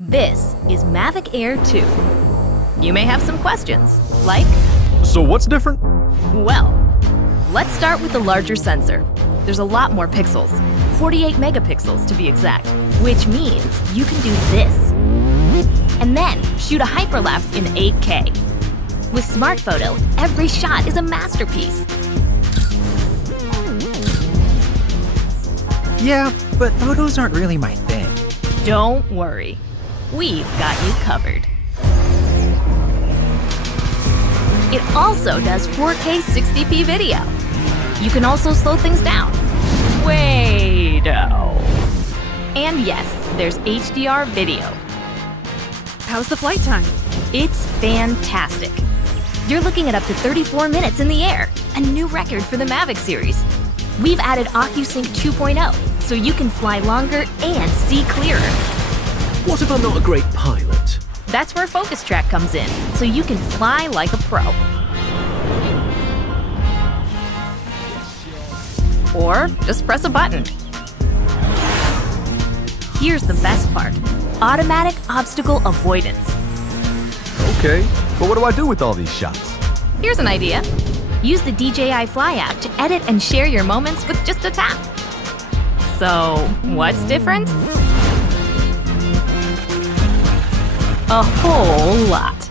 This is Mavic Air 2. You may have some questions, like, So what's different? well, let's start with the larger sensor. There's a lot more pixels, 48 megapixels to be exact, which means you can do this. And then shoot a hyperlapse in 8K. With Smart Photo, every shot is a masterpiece. Yeah, but photos aren't really my thing. Don't worry, we've got you covered. It also does 4K 60p video. You can also slow things down. Way-do. And yes, there's HDR video. How's the flight time? It's fantastic. You're looking at up to 34 minutes in the air, a new record for the Mavic series. We've added OcuSync 2.0, so you can fly longer and see clearer. What if I'm not a great pilot? That's where Focus Track comes in, so you can fly like a pro. Or just press a button. Here's the best part: automatic obstacle avoidance. Okay, but what do I do with all these shots? Here's an idea. Use the DJI Fly app to edit and share your moments with just a tap. So, what's different? A whole lot.